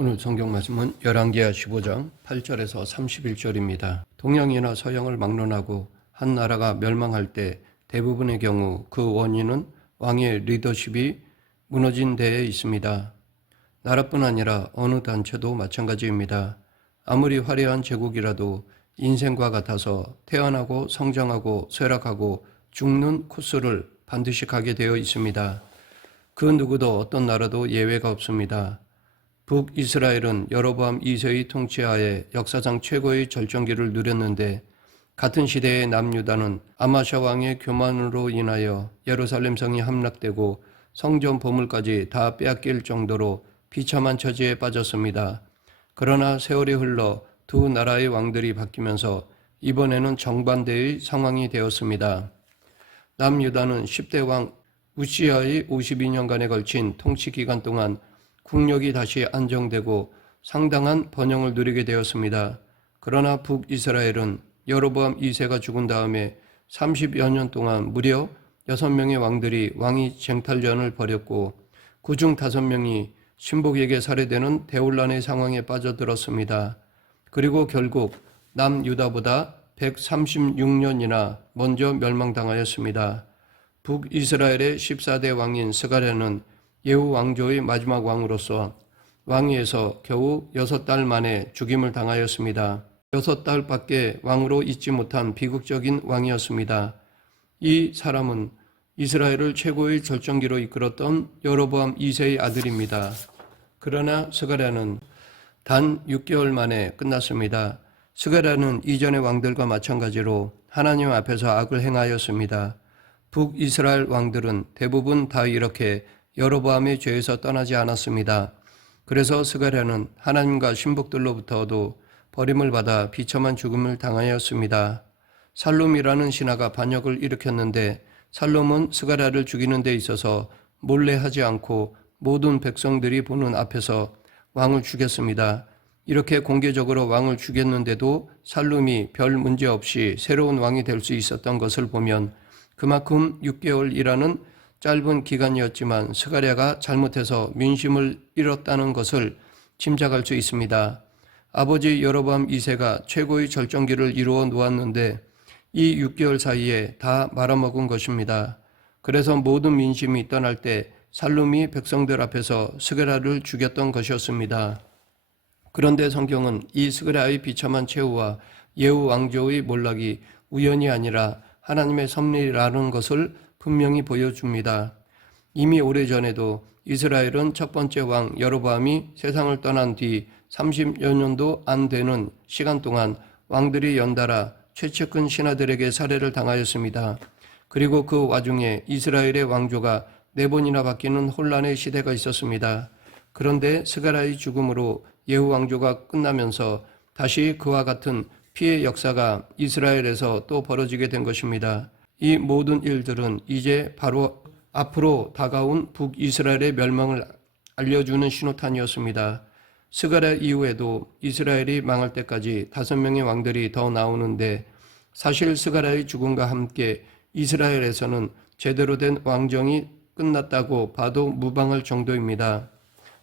오늘 성경 말씀은 열왕기하 15장 8절에서 31절입니다. 동양이나 서양을 막론하고 한 나라가 멸망할 때 대부분의 경우 그 원인은 왕의 리더십이 무너진 데에 있습니다. 나라뿐 아니라 어느 단체도 마찬가지입니다. 아무리 화려한 제국이라도 인생과 같아서 태어나고 성장하고 쇠락하고 죽는 코스를 반드시 가게 되어 있습니다. 그 누구도 어떤 나라도 예외가 없습니다. 북이스라엘은 여로보암 2세의 통치하에 역사상 최고의 절정기를 누렸는데 같은 시대의 남유다는 아마샤 왕의 교만으로 인하여 예루살렘 성이 함락되고 성전 보물까지 다 빼앗길 정도로 비참한 처지에 빠졌습니다. 그러나 세월이 흘러 두 나라의 왕들이 바뀌면서 이번에는 정반대의 상황이 되었습니다. 남유다는 10대 왕 우시아의 52년간에 걸친 통치 기간 동안 국력이 다시 안정되고 상당한 번영을 누리게 되었습니다. 그러나 북이스라엘은 여로보암 2세가 죽은 다음에 30여 년 동안 무려 6명의 왕들이 왕위 쟁탈전을 벌였고 그중 5명이 신복에게 살해되는 대혼란의 상황에 빠져들었습니다. 그리고 결국 남유다보다 136년이나 먼저 멸망당하였습니다. 북이스라엘의 14대 왕인 스가랴는 예후 왕조의 마지막 왕으로서 왕위에서 겨우 6달 만에 죽임을 당하였습니다. 6달밖에 왕으로 있지 못한 비극적인 왕이었습니다. 이 사람은 이스라엘을 최고의 절정기로 이끌었던 여로보암 2세의 아들입니다. 그러나 스가랴는 단 6개월 만에 끝났습니다. 스가랴는 이전의 왕들과 마찬가지로 하나님 앞에서 악을 행하였습니다. 북이스라엘 왕들은 대부분 다 이렇게 여로보암의 죄에서 떠나지 않았습니다. 그래서 스가랴는 하나님과 신복들로부터도 버림을 받아 비참한 죽음을 당하였습니다. 살룸이라는 신하가 반역을 일으켰는데 살룸은 스가랴를 죽이는 데 있어서 몰래 하지 않고 모든 백성들이 보는 앞에서 왕을 죽였습니다. 이렇게 공개적으로 왕을 죽였는데도 살룸이 별 문제 없이 새로운 왕이 될 수 있었던 것을 보면 그만큼 6개월이라는 짧은 기간이었지만 스가랴가 잘못해서 민심을 잃었다는 것을 짐작할 수 있습니다. 아버지 여로보암 2세가 최고의 절정기를 이루어 놓았는데 이 6개월 사이에 다 말아먹은 것입니다. 그래서 모든 민심이 떠날 때 살룸이 백성들 앞에서 스가랴를 죽였던 것이었습니다. 그런데 성경은 이 스가랴의 비참한 최후와 예후 왕조의 몰락이 우연이 아니라 하나님의 섭리라는 것을 분명히 보여줍니다. 이미 오래전에도 이스라엘은 첫 번째 왕 여로보암이 세상을 떠난 뒤 30여 년도 안 되는 시간 동안 왕들이 연달아 최측근 신하들에게 살해를 당하였습니다. 그리고 그 와중에 이스라엘의 왕조가 4번이나 바뀌는 혼란의 시대가 있었습니다. 그런데 스가랴의 죽음으로 예후 왕조가 끝나면서 다시 그와 같은 피해 역사가 이스라엘에서 또 벌어지게 된 것입니다. 이 모든 일들은 이제 바로 앞으로 다가온 북이스라엘의 멸망을 알려주는 신호탄이었습니다. 스가랴 이후에도 이스라엘이 망할 때까지 5명의 왕들이 더 나오는데 사실 스가랴의 죽음과 함께 이스라엘에서는 제대로 된 왕정이 끝났다고 봐도 무방할 정도입니다.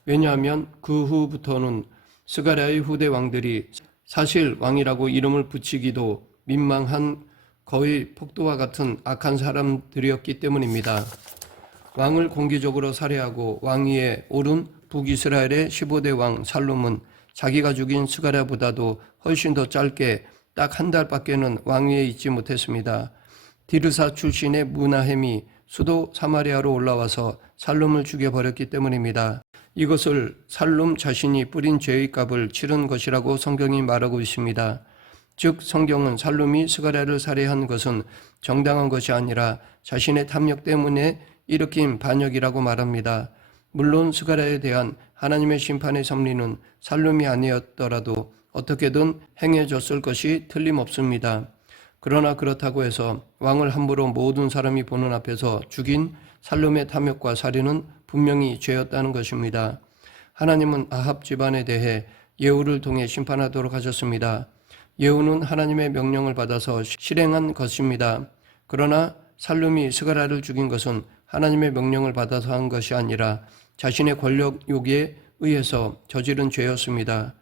왜냐하면 그 후부터는 스가랴의 후대 왕들이 사실 왕이라고 이름을 붙이기도 민망한 거의 폭도와 같은 악한 사람들이었기 때문입니다. 왕을 공개적으로 살해하고 왕위에 오른 북이스라엘의 15대 왕 살룸은 자기가 죽인 스가랴보다도 훨씬 더 짧게 딱 1달밖에는 왕위에 있지 못했습니다. 디르사 출신의 무나헴이 수도 사마리아로 올라와서 살룸을 죽여버렸기 때문입니다. 이것을 살룸 자신이 뿌린 죄의 값을 치른 것이라고 성경이 말하고 있습니다. 즉 성경은 살룸이 스가랴를 살해한 것은 정당한 것이 아니라 자신의 탐욕 때문에 일으킨 반역이라고 말합니다. 물론 스가랴에 대한 하나님의 심판의 섭리는 살룸이 아니었더라도 어떻게든 행해졌을 것이 틀림없습니다. 그러나 그렇다고 해서 왕을 함부로 모든 사람이 보는 앞에서 죽인 살룸의 탐욕과 살인은 분명히 죄였다는 것입니다. 하나님은 아합 집안에 대해 예후를 통해 심판하도록 하셨습니다. 예후는 하나님의 명령을 받아서 실행한 것입니다. 그러나 살룸이 스가랴를 죽인 것은 하나님의 명령을 받아서 한 것이 아니라 자신의 권력 욕에 의해서 저지른 죄였습니다.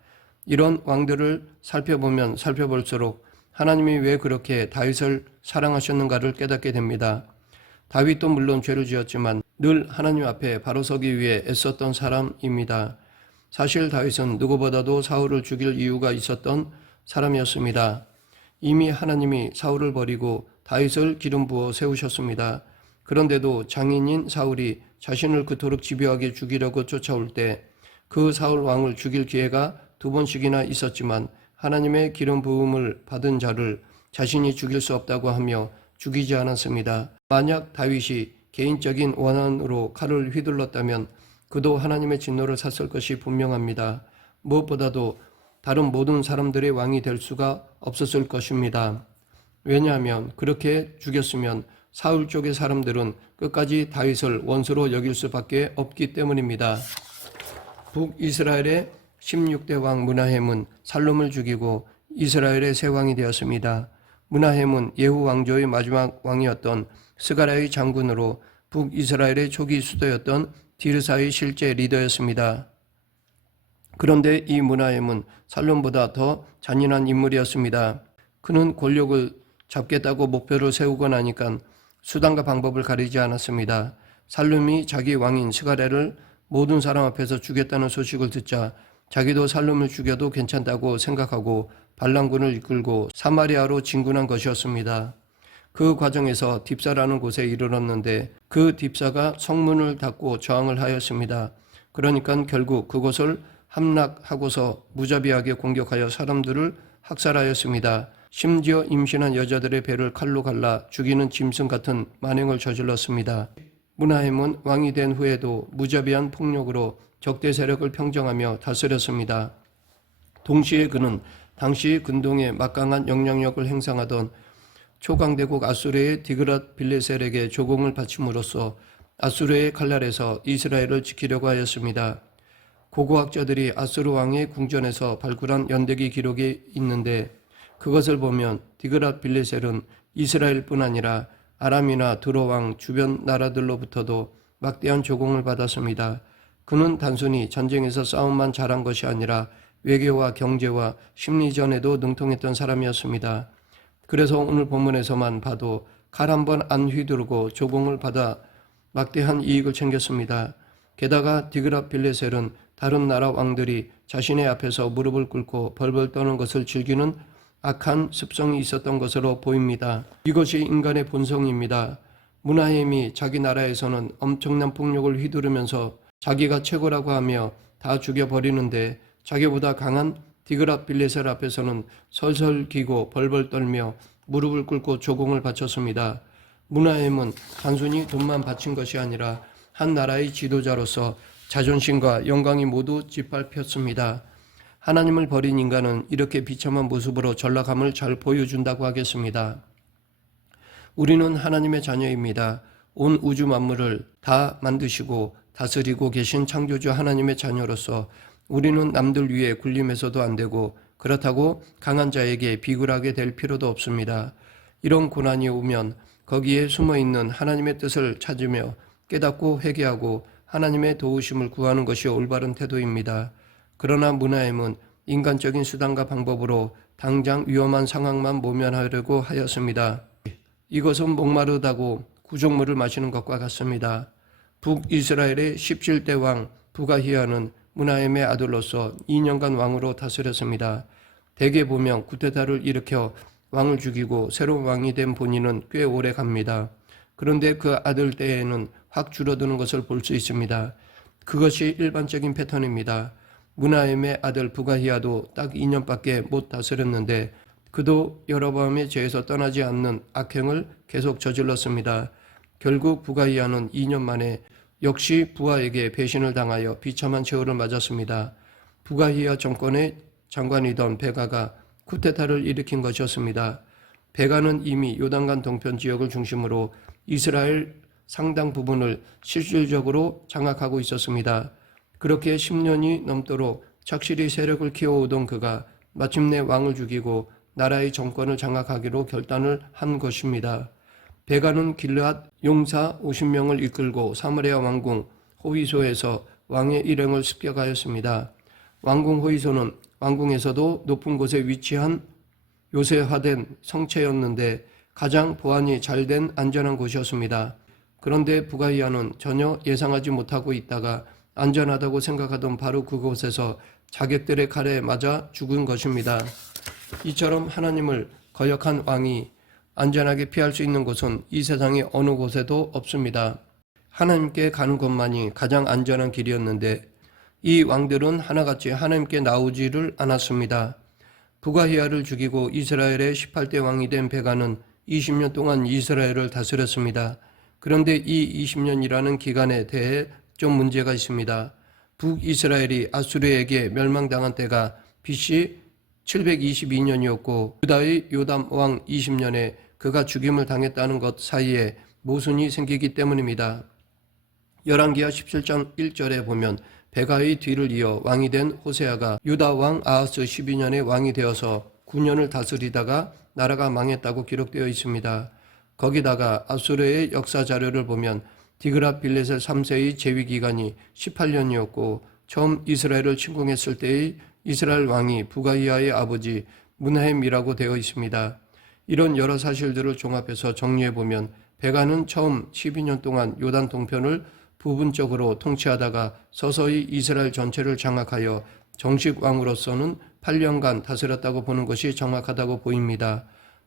이런 왕들을 살펴보면 살펴볼수록 하나님이 왜 그렇게 다윗을 사랑하셨는가를 깨닫게 됩니다. 다윗도 물론 죄를 지었지만 늘 하나님 앞에 바로 서기 위해 애썼던 사람입니다. 사실 다윗은 누구보다도 사울을 죽일 이유가 있었던 사람이었습니다. 이미 하나님이 사울을 버리고 다윗을 기름 부어 세우셨습니다. 그런데도 장인인 사울이 자신을 그토록 집요하게 죽이려고 쫓아올 때 그 사울 왕을 죽일 기회가 2번씩이나 있었지만 하나님의 기름 부음을 받은 자를 자신이 죽일 수 없다고 하며 죽이지 않았습니다. 만약 다윗이 개인적인 원한으로 칼을 휘둘렀다면 그도 하나님의 진노를 샀을 것이 분명합니다. 무엇보다도 다른 모든 사람들의 왕이 될 수가 없었을 것입니다. 왜냐하면 그렇게 죽였으면 사울 쪽의 사람들은 끝까지 다윗을 원수로 여길 수밖에 없기 때문입니다. 북이스라엘의 16대 왕 므나헴은 살롬을 죽이고 이스라엘의 새 왕이 되었습니다. 므나헴은 예후 왕조의 마지막 왕이었던 스가랴의 장군으로 북이스라엘의 초기 수도였던 디르사의 실제 리더였습니다. 그런데 이 므나헴은 살롬보다 더 잔인한 인물이었습니다. 그는 권력을 잡겠다고 목표를 세우고 나니까 수단과 방법을 가리지 않았습니다. 살롬이 자기 왕인 스가랴를 모든 사람 앞에서 죽였다는 소식을 듣자 자기도 살롬을 죽여도 괜찮다고 생각하고 반란군을 이끌고 사마리아로 진군한 것이었습니다. 그 과정에서 딥사라는 곳에 이르렀는데 그 딥사가 성문을 닫고 저항을 하였습니다. 그러니까 결국 그곳을 함락하고서 무자비하게 공격하여 사람들을 학살하였습니다. 심지어 임신한 여자들의 배를 칼로 갈라 죽이는 짐승 같은 만행을 저질렀습니다. 므나헴은 왕이 된 후에도 무자비한 폭력으로 적대 세력을 평정하며 다스렸습니다. 동시에 그는 당시 근동에 막강한 영향력을 행사하던 초강대국 아수르의 디그랏 빌레셀에게 조공을 바침으로써 아수르의 칼날에서 이스라엘을 지키려고 하였습니다. 고고학자들이 아수르 왕의 궁전에서 발굴한 연대기 기록이 있는데 그것을 보면 디그랏 빌레셀은 이스라엘뿐 아니라 아람이나 드로 왕 주변 나라들로부터도 막대한 조공을 받았습니다. 그는 단순히 전쟁에서 싸움만 잘한 것이 아니라 외교와 경제와 심리전에도 능통했던 사람이었습니다. 그래서 오늘 본문에서만 봐도 칼 한 번 안 휘두르고 조공을 받아 막대한 이익을 챙겼습니다. 게다가 디그랏 빌레셀은 다른 나라 왕들이 자신의 앞에서 무릎을 꿇고 벌벌 떠는 것을 즐기는 악한 습성이 있었던 것으로 보입니다. 이것이 인간의 본성입니다. 므나헴이 자기 나라에서는 엄청난 폭력을 휘두르면서 자기가 최고라고 하며 다 죽여버리는데 자기보다 강한 디그랏 빌레셀 앞에서는 설설 기고 벌벌 떨며 무릎을 꿇고 조공을 바쳤습니다. 므나헴은 단순히 돈만 바친 것이 아니라 한 나라의 지도자로서 자존심과 영광이 모두 짓밟혔습니다. 하나님을 버린 인간은 이렇게 비참한 모습으로 전락함을 잘 보여준다고 하겠습니다. 우리는 하나님의 자녀입니다. 온 우주 만물을 다 만드시고 다스리고 계신 창조주 하나님의 자녀로서 우리는 남들 위에 굴림해서도 안 되고 그렇다고 강한 자에게 비굴하게 될 필요도 없습니다. 이런 고난이 오면 거기에 숨어있는 하나님의 뜻을 찾으며 깨닫고 회개하고 하나님의 도우심을 구하는 것이 올바른 태도입니다. 그러나 므나헴은 인간적인 수단과 방법으로 당장 위험한 상황만 모면하려고 하였습니다. 이것은 목마르다고 구정물을 마시는 것과 같습니다. 북이스라엘의 17대 왕 부가히야는 므나헴의 아들로서 2년간 왕으로 다스렸습니다. 대개 보면 구테타를 일으켜 왕을 죽이고 새로운 왕이 된 본인은 꽤 오래 갑니다. 그런데 그 아들 때에는 확 줄어드는 것을 볼 수 있습니다. 그것이 일반적인 패턴입니다. 므나헴의 아들 부가히야도 딱 2년밖에 못 다스렸는데 그도 여로보암의 죄에서 떠나지 않는 악행을 계속 저질렀습니다. 결국 부가히야는 2년 만에 역시 부하에게 배신을 당하여 비참한 최후를 맞았습니다. 부가히야 정권의 장관이던 베가가 쿠데타를 일으킨 것이었습니다. 베가는 이미 요단강 동편 지역을 중심으로 이스라엘 상당 부분을 실질적으로 장악하고 있었습니다. 그렇게 10년이 넘도록 착실히 세력을 키워오던 그가 마침내 왕을 죽이고 나라의 정권을 장악하기로 결단을 한 것입니다. 베가는 길르앗 용사 50명을 이끌고 사마리아 왕궁 호위소에서 왕의 일행을 습격하였습니다. 왕궁 호이소는 왕궁에서도 높은 곳에 위치한 요새화된 성체였는데 가장 보안이 잘된 안전한 곳이었습니다. 그런데 부가이아는 전혀 예상하지 못하고 있다가 안전하다고 생각하던 바로 그곳에서 자객들의 칼에 맞아 죽은 것입니다. 이처럼 하나님을 거역한 왕이 안전하게 피할 수 있는 곳은 이 세상의 어느 곳에도 없습니다. 하나님께 가는 것만이 가장 안전한 길이었는데 이 왕들은 하나같이 하나님께 나오지를 않았습니다. 부가히아를 죽이고 이스라엘의 18대 왕이 된 베가는 20년 동안 이스라엘을 다스렸습니다. 그런데 이 20년이라는 기간에 대해 좀 문제가 있습니다. 북이스라엘이 아수르에게 멸망당한 때가 BC 722년이었고 유다의 요담 왕 20년에 그가 죽임을 당했다는 것 사이에 모순이 생기기 때문입니다. 열왕기하 17장 1절에 보면 베가의 뒤를 이어 왕이 된 호세아가 유다 왕 아하스 12년에 왕이 되어서 9년을 다스리다가 나라가 망했다고 기록되어 있습니다. 거기다가 아수르의 역사 자료를 보면 디그랏 빌레셋 3세의 재위 기간이 18년이었고 처음 이스라엘을 침공했을 때의 이스라엘 왕이 부가이아의 아버지 문하임이라고 되어 있습니다. 이런 여러 사실들을 종합해서 정리해보면 베가는 처음 12년 동안 요단 동편을 부분적으로 통치하다가 서서히 이스라엘 전체를 장악하여 정식 왕으로서는 8년간 다스렸다고 보는 것이 정확하다고 보입니다.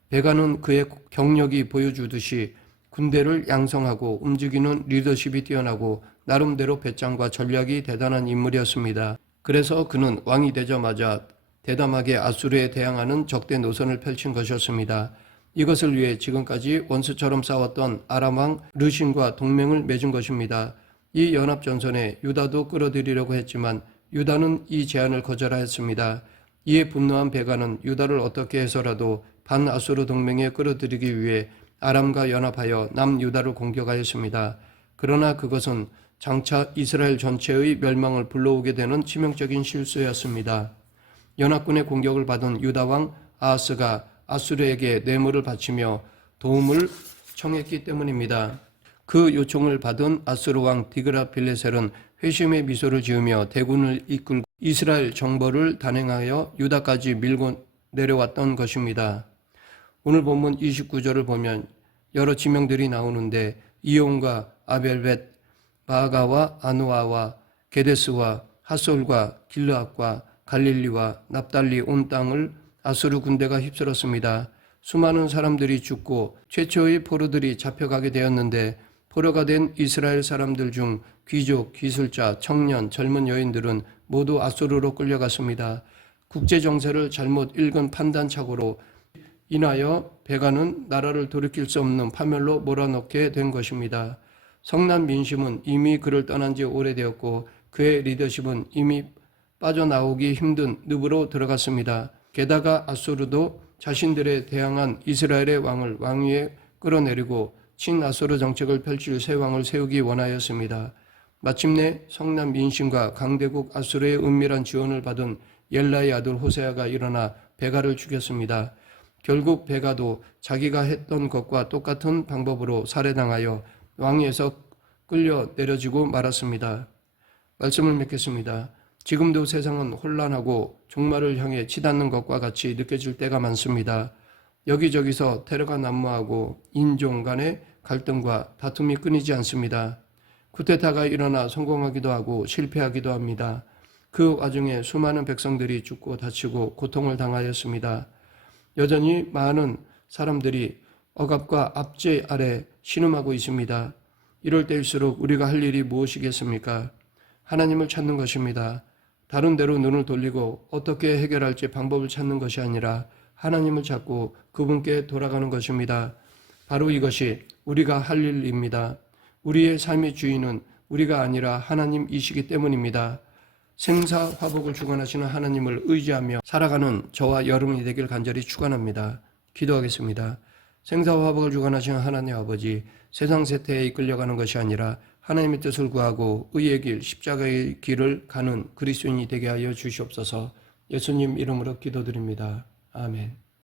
베가는 그의 경력이 보여주듯이 군대를 양성하고 움직이는 리더십이 뛰어나고 나름대로 배짱과 전략이 대단한 인물이었습니다. 그래서 그는 왕이 되자마자 대담하게 아수르에 대항하는 적대 노선을 펼친 것이었습니다. 이것을 위해 지금까지 원수처럼 싸웠던 아람 왕 르신과 동맹을 맺은 것입니다. 이 연합전선에 유다도 끌어들이려고 했지만 유다는 이 제안을 거절하였습니다. 이에 분노한 베가는 유다를 어떻게 해서라도 반아수르 동맹에 끌어들이기 위해 아람과 연합하여 남유다를 공격하였습니다. 그러나 그것은 장차 이스라엘 전체의 멸망을 불러오게 되는 치명적인 실수였습니다. 연합군의 공격을 받은 유다 왕 아하스가 아수르에게 뇌물을 바치며 도움을 청했기 때문입니다. 그 요청을 받은 아수르 왕 디그랏 빌레셀은 회심의 미소를 지으며 대군을 이끌고 이스라엘 정벌을 단행하여 유다까지 밀고 내려왔던 것입니다. 오늘 본문 29절을 보면 여러 지명들이 나오는데 이온과 아벨벳, 마아가와 아노아와 게데스와 하솔과 길르앗과 갈릴리와 납달리 온 땅을 아수르 군대가 휩쓸었습니다. 수많은 사람들이 죽고 최초의 포로들이 잡혀가게 되었는데 포로가 된 이스라엘 사람들 중 귀족, 기술자, 청년, 젊은 여인들은 모두 아수르로 끌려갔습니다. 국제 정세를 잘못 읽은 판단착오로 인하여 베가는 나라를 돌이킬 수 없는 파멸로 몰아넣게 된 것입니다. 성난 민심은 이미 그를 떠난 지 오래되었고 그의 리더십은 이미 빠져나오기 힘든 늪으로 들어갔습니다. 게다가 아수르도 자신들에 대항한 이스라엘의 왕을 왕위에 끌어내리고 친아수르 정책을 펼칠 새 왕을 세우기 원하였습니다. 마침내 성난 민심과 강대국 아수르의 은밀한 지원을 받은 엘라의 아들 호세아가 일어나 베가를 죽였습니다. 결국 베가도 자기가 했던 것과 똑같은 방법으로 살해당하여 왕위에서 끌려 내려지고 말았습니다. 말씀을 맺겠습니다. 지금도 세상은 혼란하고 종말을 향해 치닫는 것과 같이 느껴질 때가 많습니다. 여기저기서 테러가 난무하고 인종 간의 갈등과 다툼이 끊이지 않습니다. 쿠데타가 일어나 성공하기도 하고 실패하기도 합니다. 그 와중에 수많은 백성들이 죽고 다치고 고통을 당하였습니다. 여전히 많은 사람들이 억압과 압제 아래 신음하고 있습니다. 이럴 때일수록 우리가 할 일이 무엇이겠습니까? 하나님을 찾는 것입니다. 다른 데로 눈을 돌리고 어떻게 해결할지 방법을 찾는 것이 아니라 하나님을 찾고 그분께 돌아가는 것입니다. 바로 이것이 우리가 할 일입니다. 우리의 삶의 주인은 우리가 아니라 하나님이시기 때문입니다. 생사화복을 주관하시는 하나님을 의지하며 살아가는 저와 여러분이 되길 간절히 축원합니다. 기도하겠습니다. 생사화복을 주관하시는 하나님 아버지, 세상 세태에 이끌려가는 것이 아니라 하나님의 뜻을 구하고 의의 길, 십자가의 길을 가는 그리스도인이 되게 하여 주시옵소서. 예수님 이름으로 기도드립니다. 아멘.